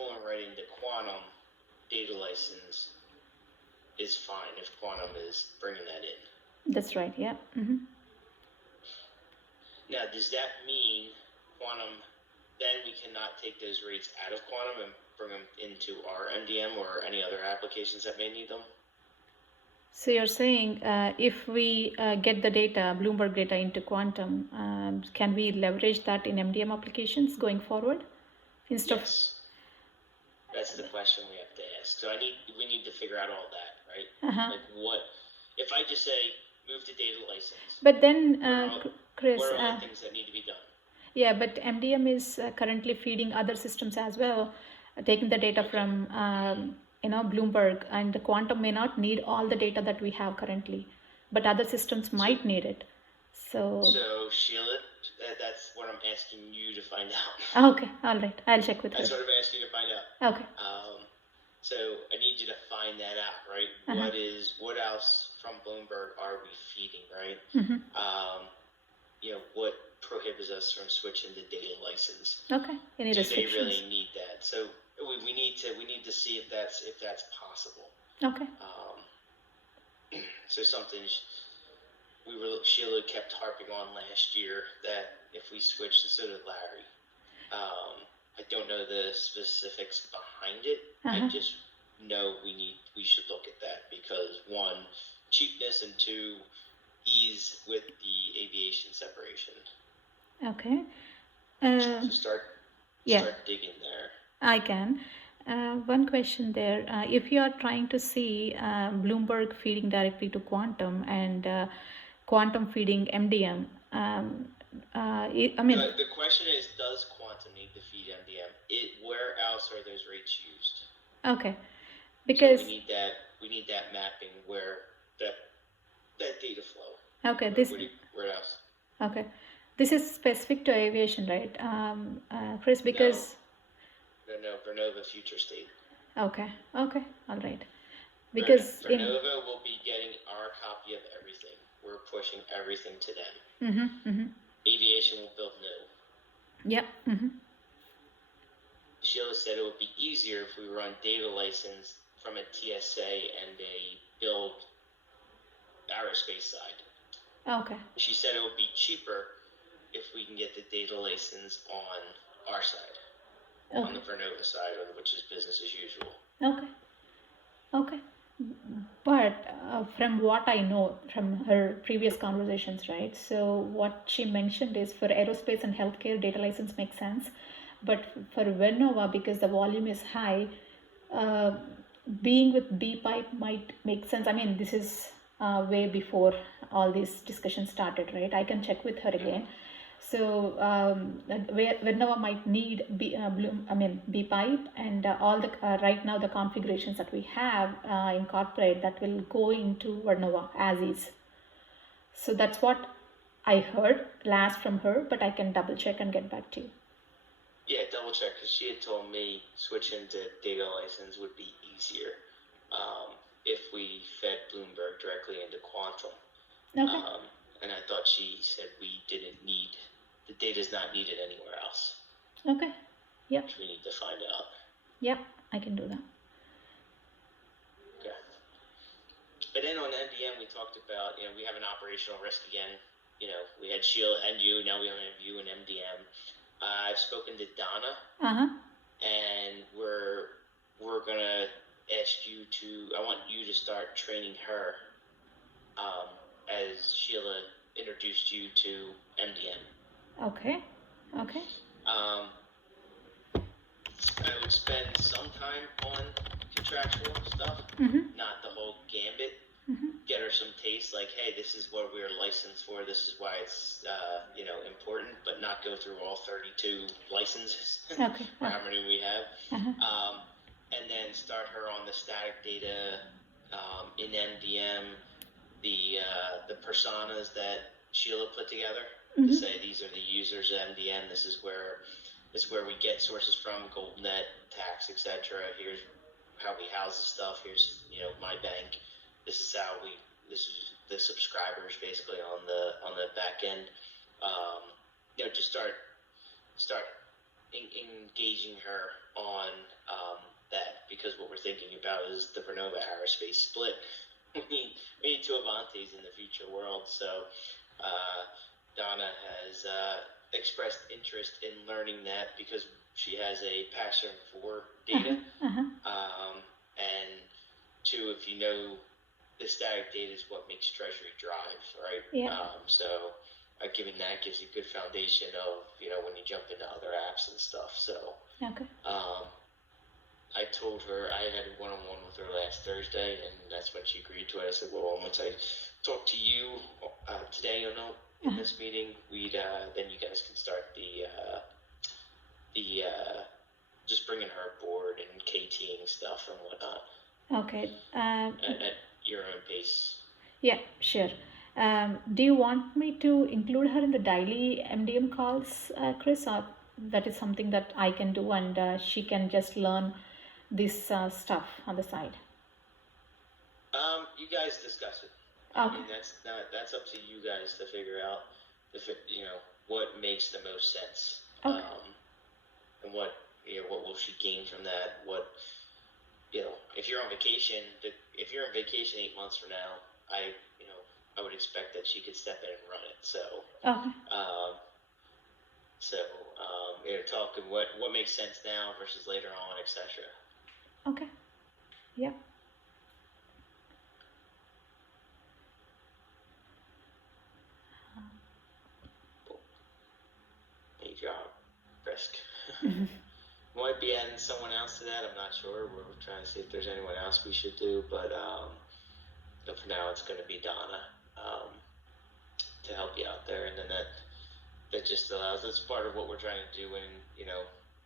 pulling right into quantum, data license is fine if quantum is bringing that in. That's right. Yeah. Now, does that mean quantum, then we cannot take those rates out of quantum and bring them into our MDM or any other applications that may need them? So you're saying if we get the data, Bloomberg data into quantum, can we leverage that in MDM applications going forward? Yes. That's the question we have to ask. So we need to figure out all that, right? Like what, if I just say move to data license. But then, Chris, what are all the things that need to be done? Yeah, but MDM is currently feeding other systems as well, taking the data from Bloomberg, and the quantum may not need all the data that we have currently, but other systems might need it. So Sheila, that's what I'm asking you to find out. Okay, all right, I'll check with her. That's what I'm asking you to find out. Okay. So I need you to find that out, right? What else from Bloomberg are we feeding, right? What prohibits us from switching to data license? Okay. Any restrictions? Do they really need that? So we need to see if that's possible. Okay. So something Sheila kept harping on last year that if we switched, and so did Larry. I don't know the specifics behind it. I just know we should look at that because one, cheapness, and two, ease with the aviation separation. Okay. So start digging there. I can. One question there. If you are trying to see Bloomberg feeding directly to quantum and quantum feeding MDM, the question is, does quantum need to feed MDM? Where else are those rates used? Okay, because so we need that mapping where that data flow. Okay, where else? Okay, this is specific to aviation, right, Chris? Because no, Vernova future state. Okay, all right. Because Vernova will be getting our copy of everything. We're pushing everything to them. Aviation will build new. Yep. Sheila said it would be easier if we were on data license from a TSA and a build aerospace side. Okay. She said it would be cheaper if we can get the data license on our side, on the Vernova side, which is business as usual. Okay. But from what I know from her previous conversations, right? So what she mentioned is for aerospace and healthcare, data license makes sense. But for Vernova, because the volume is high, being with B pipe might make sense. I mean, this is way before all these discussions started, right? I can check with her again. So Vernova might need B pipe, and all the right now the configurations that we have incorporate that will go into Vernova as is. So that's what I heard last from her, but I can double check and get back to you. Yeah, double check, because she had told me switching to data license would be easier if we fed Bloomberg directly into quantum. Okay. And I thought she said we didn't need, the data is not needed anywhere else. Okay. Yep. Which we need to find out. Yep, I can do that. Okay. But then on MDM, we talked about, we have an operational risk again. We had Sheila and you, now we only have you and MDM. I've spoken to Donna, and we're gonna ask you I want you to start training her, as Sheila introduced you to MDM. Okay. I would spend some time on contractual stuff, not the whole gambit. Get her some taste, like, hey, this is what we're licensed for. This is why it's important, but not go through all 32 licenses. Okay. How many we have, and then start her on the static data in MDM, the personas that Sheila put together to say these are the users of MDM. This is where we get sources from, GoldNet, tax, etc. Here's how we house the stuff. Here's my bank. This is the subscribers basically on the back end. Just start engaging her on because what we're thinking about is the Vernova aerospace split. We need two Avantis in the future world. So Donna has expressed interest in learning that because she has a passion for data. And two, if you know, the static data is what makes Treasury drive, right? Yeah. So giving that gives you a good foundation of, when you jump into other apps and stuff. So Okay. I told her, I had a one-on-one with her last Thursday, and that's when she agreed to it. I said, well, once I talk to you today or no, in this meeting, then you guys can start the just bringing her aboard and KTing stuff and whatnot. Okay. At your own pace. Yeah, sure. Do you want me to include her in the daily MDM calls, Chris, or that is something that I can do and she can just learn this stuff on the side? You guys discuss it. Okay. I mean, that's up to you guys to figure out what makes the most sense. Okay. And what will she gain from that? If you're on vacation, if you're on vacation 8 months from now, I would expect that she could step in and run it. So, Okay. Talking what makes sense now versus later on, etc. Okay. Yeah. Hey, job, risk. Might be adding someone else to that. I'm not sure. We're trying to see if there's anyone else we should do, but for now it's going to be Donna to help you out there, and then that just allows. That's part of what we're trying to do in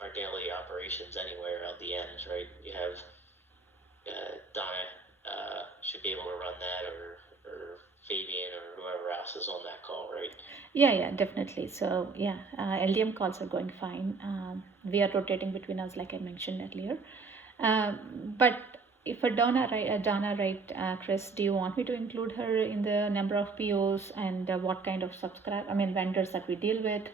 our daily operations anyway, or LDMs, right? You have Donna should be able to run that, or Fabian or whoever else is on that call, right? Yeah, definitely. So yeah, LDM calls are going fine. We are rotating between us, like I mentioned earlier. But if for Donna, right, Chris, do you want me to include her in the number of POs and what kind of vendors that we deal with,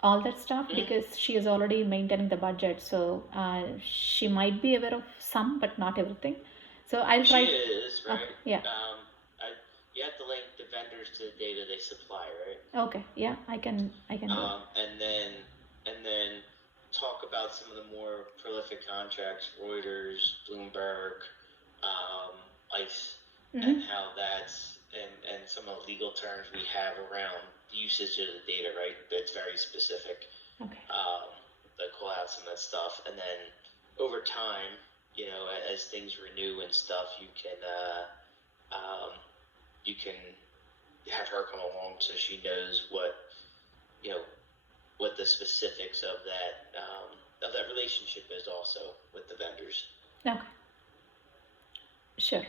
all that stuff? Because she is already maintaining the budget, so she might be aware of some, but not everything. So I'll try. She is, right? Okay, yeah. You have to link the vendors to the data they supply, right? Okay, yeah, I can do it. And then talk about some of the more prolific contracts, Reuters, Bloomberg, ICE, and how that's and some of the legal terms we have around usage of the data, right? That's very specific. Okay. That call out some of that stuff, and then over time, as things renew and stuff, you can have her come along so she knows what the specifics of that relationship is also with the vendors. Okay. Sure.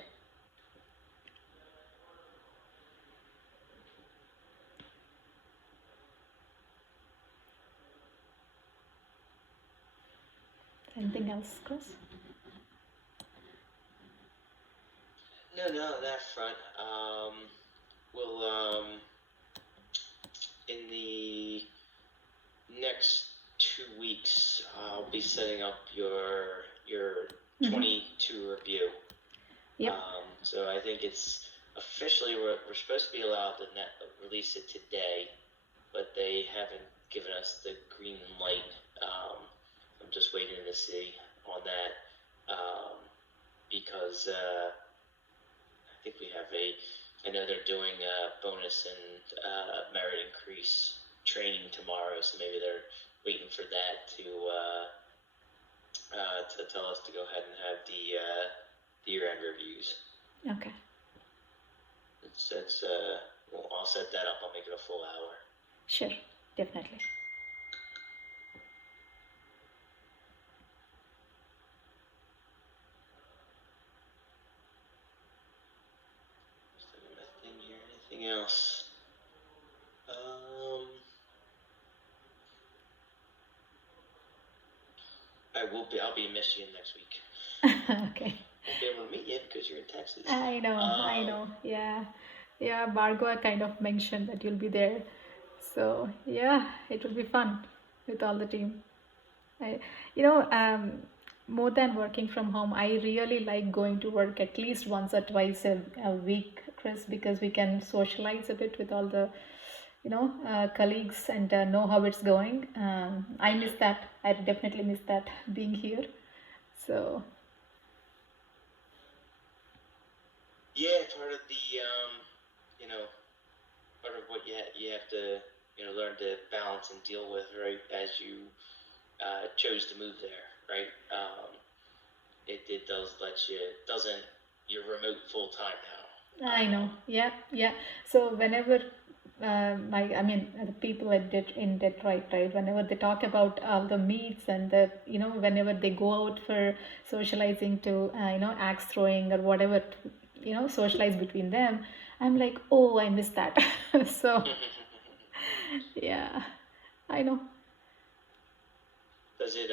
Anything else, Chris? No, that front. We'll in the next 2 weeks, I'll be setting up your 22 review. Yep. So I think it's officially we're supposed to be allowed to release it today, but they haven't given us the green light. I'm just waiting to see on that because I think we have I know they're doing a bonus and merit increase training tomorrow, so maybe they're waiting for that to tell us to go ahead and have the year-end reviews. Okay. I'll set that up. I'll make it a full hour. Sure, definitely. Anything else? I'll be in Michigan next week. Okay. Won't be able to meet you because you're in Texas. I know. Yeah. Bargo kind of mentioned that you'll be there, so yeah, it will be fun with all the team. more than working from home, I really like going to work at least once or twice a week, Chris, because we can socialize a bit with all the, colleagues and know how it's going. I miss that. I definitely miss that being here. So, Yeah, part of the part of what you have to learn to balance and deal with, right? As you chose to move there, right? It does let you doesn't you're remote full time now. I know. Yeah, yeah. So whenever the people in Detroit, right? Whenever they talk about the meets and whenever they go out for socializing to, axe throwing or whatever, socialize between them, I'm like, oh, I miss that. So, yeah, I know. Does it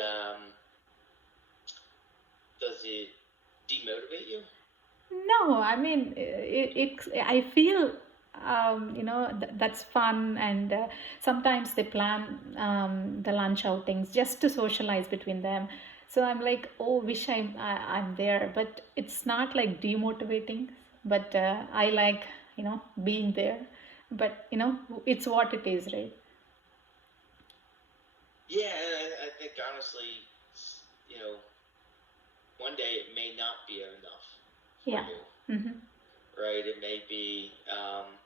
demotivate you? No, I mean, I feel, that's fun, and sometimes they plan the lunch outings just to socialize between them. So I'm like, oh, wish I'm there, but it's not like demotivating. But I like, being there. But it's what it is, right? Yeah, and I think honestly, one day it may not be enough for Yeah. you. Mm-hmm. Right? It may be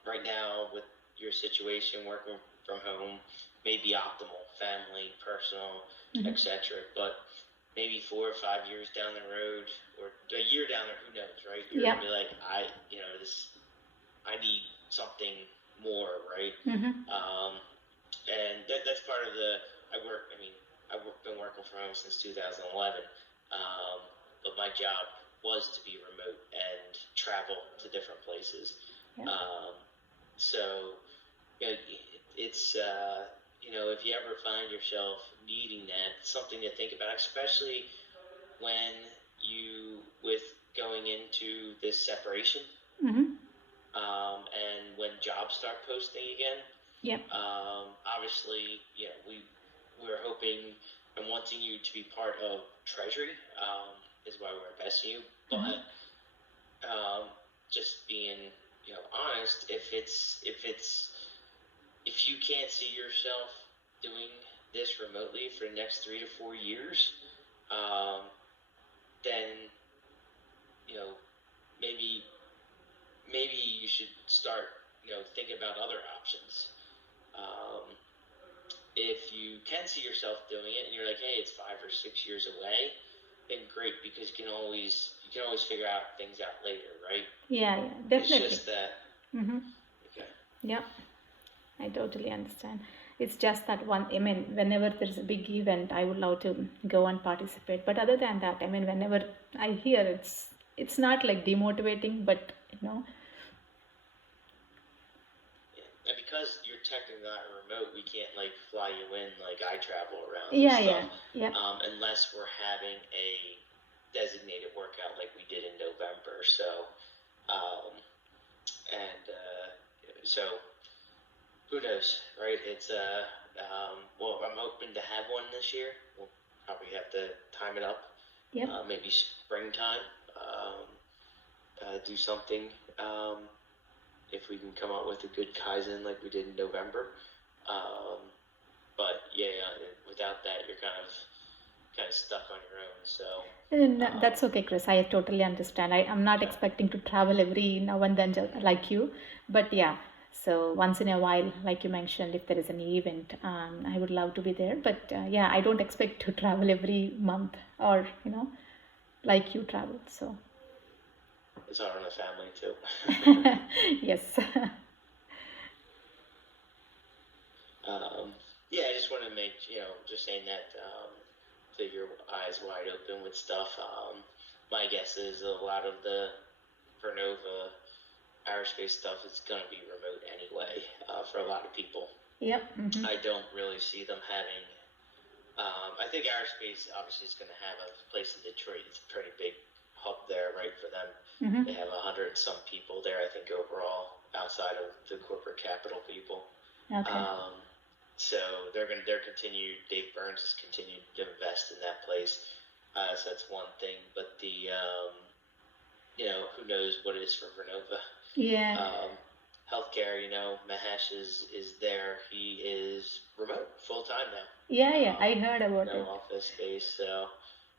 right now with your situation working from home may be optimal, family, personal, etc. But maybe 4 or 5 years down the road, or a year down there, who knows, right? You're gonna be like, I need something more, right? And that's part of the I've been working from home since 2011, but my job was to be remote and travel to different places. So it's if you ever find yourself needing that, it's something to think about, especially when with going into this separation, and when jobs start posting again. Yep. Obviously, we're hoping and wanting you to be part of Treasury. Is why we're investing you. But just being honest, if you can't see yourself doing this remotely for the next 3 to 4 years, then maybe you should start thinking about other options. If you can see yourself doing it and you're like, hey, it's 5 or 6 years away, then great, because you can always figure out things out later, right? Yeah, definitely. It's just that. Okay. Yeah, I totally understand. It's just that whenever there's a big event, I would love to go and participate. But other than that, whenever I hear it's not like demotivating, but And because you're technically not remote, we can't like fly you in like I travel around. Yeah. Unless we're having a designated workout like we did in November. So, so who knows, right? It's well, I'm hoping to have one this year. We'll probably have to time it up. Yeah. Maybe springtime. Do something. If we can come up with a good Kaizen like we did in November. But without that, you're kind of stuck on your own. So that's okay, Chris. I totally understand. I'm not expecting to travel every now and then, just like you. But yeah, so once in a while, like you mentioned, if there is an event, I would love to be there. But I don't expect to travel every month or like you travel. So it's hard on the family too. Yes. I just want to make just saying that so your eyes wide open with stuff. My guess is a lot of the Vernova aerospace stuff is going to be remote anyway for a lot of people. Yep. I don't really see them having. I think aerospace obviously is going to have a place in Detroit. It's a pretty big hub there, right, for them. They have 100 some people there, I think, overall, outside of the corporate capital people. Okay. So they're continued. Dave Burns has continued to invest in that place. US, that's one thing, but who knows what it is for Vernova. Yeah. Healthcare, Mahesh is there. He is remote full time now. Yeah, I heard about no it. office space. So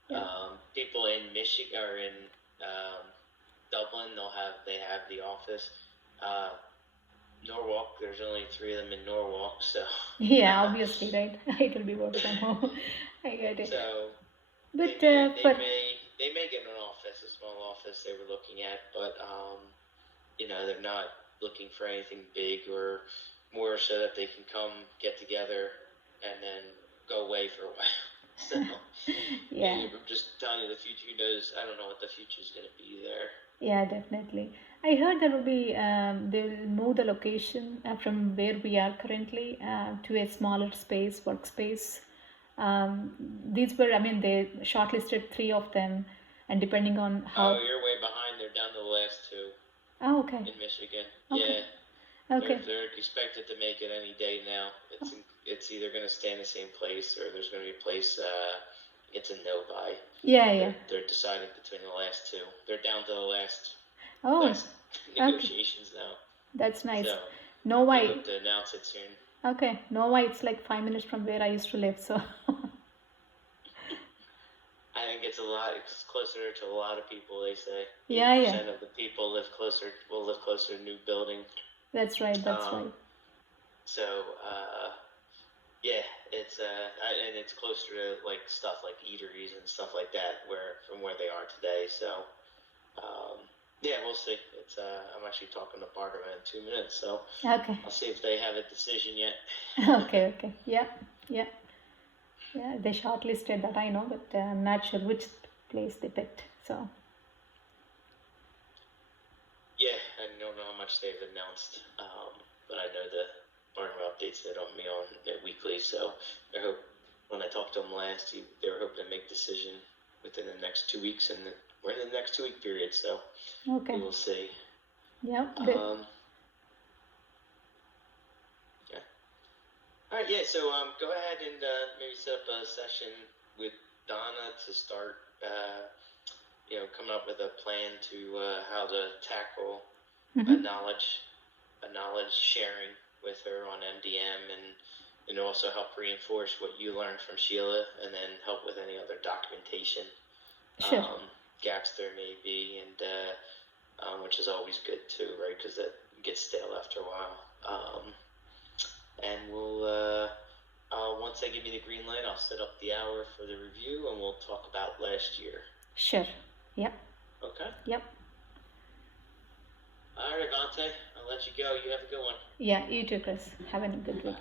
Yeah. people in Michigan or in Dublin, they have the office. Norwalk, there's only 3 of them in Norwalk, so Yeah, obviously, right? It will be work from home. I get it. so But they may get an office, a small office they were looking at, but they're not looking for anything big, or more so that they can come get together and then go away for a while. So yeah, I'm just telling you, the future, who knows? I don't know what the future is going to be there. yeah, definitely. I heard there will be they will move the location from where we are currently to a smaller space, workspace. These were, I mean, they shortlisted 3 of them, and depending on how. Oh, you're way behind. They're down to the last 2 Oh, okay. in Michigan. Okay. Yeah. Okay. They're expected to make it any day now. It's either going to stay in the same place, or there's going to be a place. It's in Novi. Yeah. They're deciding between the last 2. They're down to the last negotiations now. That's nice. So, Novi. I hope to announce it soon. Okay, Novi, it's like 5 minutes from where I used to live, so. I think it's closer to a lot of people, they say. Yeah. 80% of the people will live closer to new building. That's right. So, yeah, it's and it's closer to like stuff like eateries and stuff like that from where they are today. So, yeah, we'll see. It's I'm actually talking to Barter in 2 minutes, so okay. I'll see if they have a decision yet. okay. Yeah. They shortlisted that, I know, but I'm not sure which place they picked. So. Yeah, I don't know how much they've announced, but I know the Barter updates it on me on it weekly. So I hope when I talked to them last, they were hoping to make decision within the next 2 weeks, and we're in the next 2 week period, so okay. we will see. Yeah. Yeah. All right. Yeah. So go ahead and maybe set up a session with Donna to start, coming up with a plan to how to tackle a knowledge sharing with her on MDM, and also help reinforce what you learned from Sheila, and then help with any other documentation gaps there may be, and which is always good too, right? Because that gets stale after a while. And we'll once they give me the green light, I'll set up the hour for the review, and we'll talk about last year. Sure. Yep. Okay. Yep. All right, Vante, I'll let you go. You have a good one. Yeah, you too, Chris. Have a good week.